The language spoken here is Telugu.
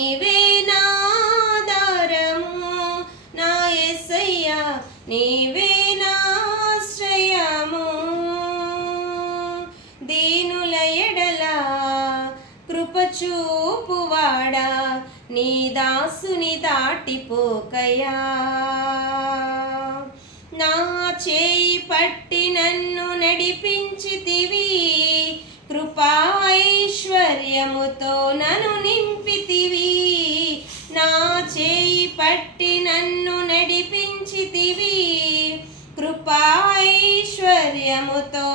నీవే నాధారము నా యేసయ్యా, నీవే నాశ్రయము. దీనుల ఎడల కృపచూపువాడా, నీ దాసుని దాటిపోకయా. నా చేయి పట్టి నన్ను నడిపించితివి, కృపా ఐశ్వర్యముతో నన్ను నింపితివి. నా చేయి పట్టి నన్ను నడిపించితివి, కృపా ఐశ్వర్యముతో